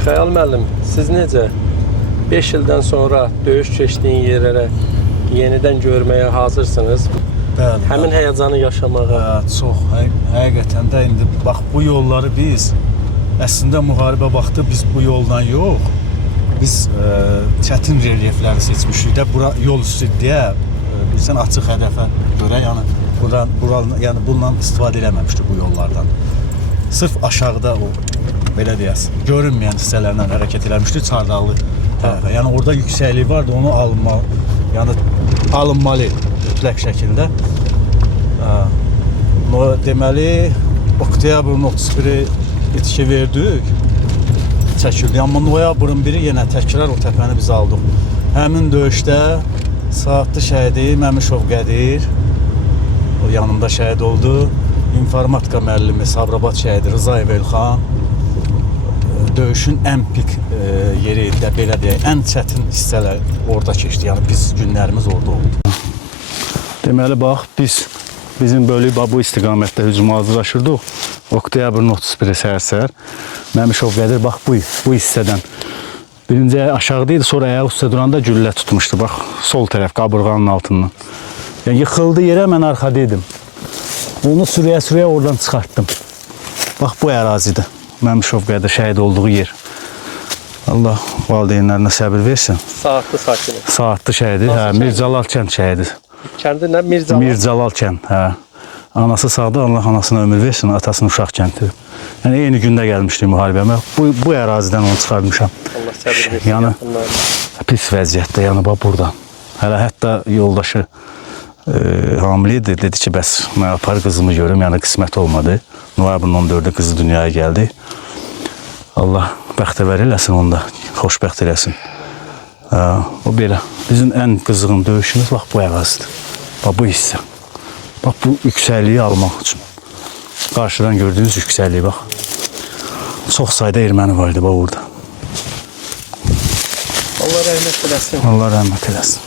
Xəyal müəllim, siz necə 5 ildən sonra döyüş keçdiyin yerlərə yenidən görməyə hazırsınız? Bəli. Həmin həyəcanı yaşamağa. Çox. Həqiqətən də indi bax bu yolları biz əslində müharibə vaxtı biz bu yoldan yox, biz çətin relyefləri seçmişik də bura yol üstü deyə bilsən açıq hədəfə görə yəni bundan istifadə eləməmişdik bu yollardan. Sırf aşağıda o belə deyəsən görünməyən hissələrlə hərəkət eləmişdik Çardağlı tərəfə. Yəni orada yüksəklik vardı, onu alınmalı mütləq şəkildə. Deməli oktyabrın 31-i itki verdik, çəkildi. Amma noyabrın 1-i yenə təkrar o təpəni biz aldıq. Həmin döyüşdə Saatlı şəhidi Məmişov Qədir o yanımda şəhid oldu. İnformatika müəllimi Sabirabad şəhidi Rızayev Elxan döyüşün ən pik yeri də belə deyək, ən çətin hissələr orada keçdi. Yəni biz günlərimiz orada oldu. Deməli bax bizim bölük bu istiqamətdə hücuma hazırlaşırdıq. Oktyabrın 31-i səhər-səhər Məmişov Qədir bax bu hissədən birinci aşağıda idi, sonra ayaq üstə duranda güllə tutmuşdu. Bax sol tərəf qabırğanın altından. Yəni yıxıldı yerə, mən arxada idim. Onu sürüyə-sürüyə oradan çıxartdım. Bax bu ərazidə Məmişov Qədir şəhid olduğu yer. Allah valideynlərinə səbir versin. Saatlı sakini. Saatlı şəhidi, hə, Mircəlal kənd şəhidi. Kəndi nə? Mircəlal? Mircəlal kənd, hə. Anası sağda, Allah anasına ömür versin, atasının uşaq kəndi. Yəni eyni gündə gəlmişdik müharibəmə. Bu ərazidən onu çıxarmışam. Allah səbir versin. Yəni pis vəziyyətdə, yəni bax buradan. Hətta yoldaşı hamile idi, dedi ki, bəs mən apar qızımı görüm, yəni qismət olmadı. Noyabrın 14-də qızı dünyaya gəldi. Allah bəxtəvər eləsin onda, xoşbəxt eləsin. O belə, bizim ən qızğın döyüşümüz bax bu ərazidir. Bax bu hissə. Bax bu yüksəkliyi almaq üçün. Qarşıdan gördüyünüz yüksəkliyi bax. Çox sayda erməni var idi bax orada. Allah rəhmət eləsin. Allah rəhmət eləsin.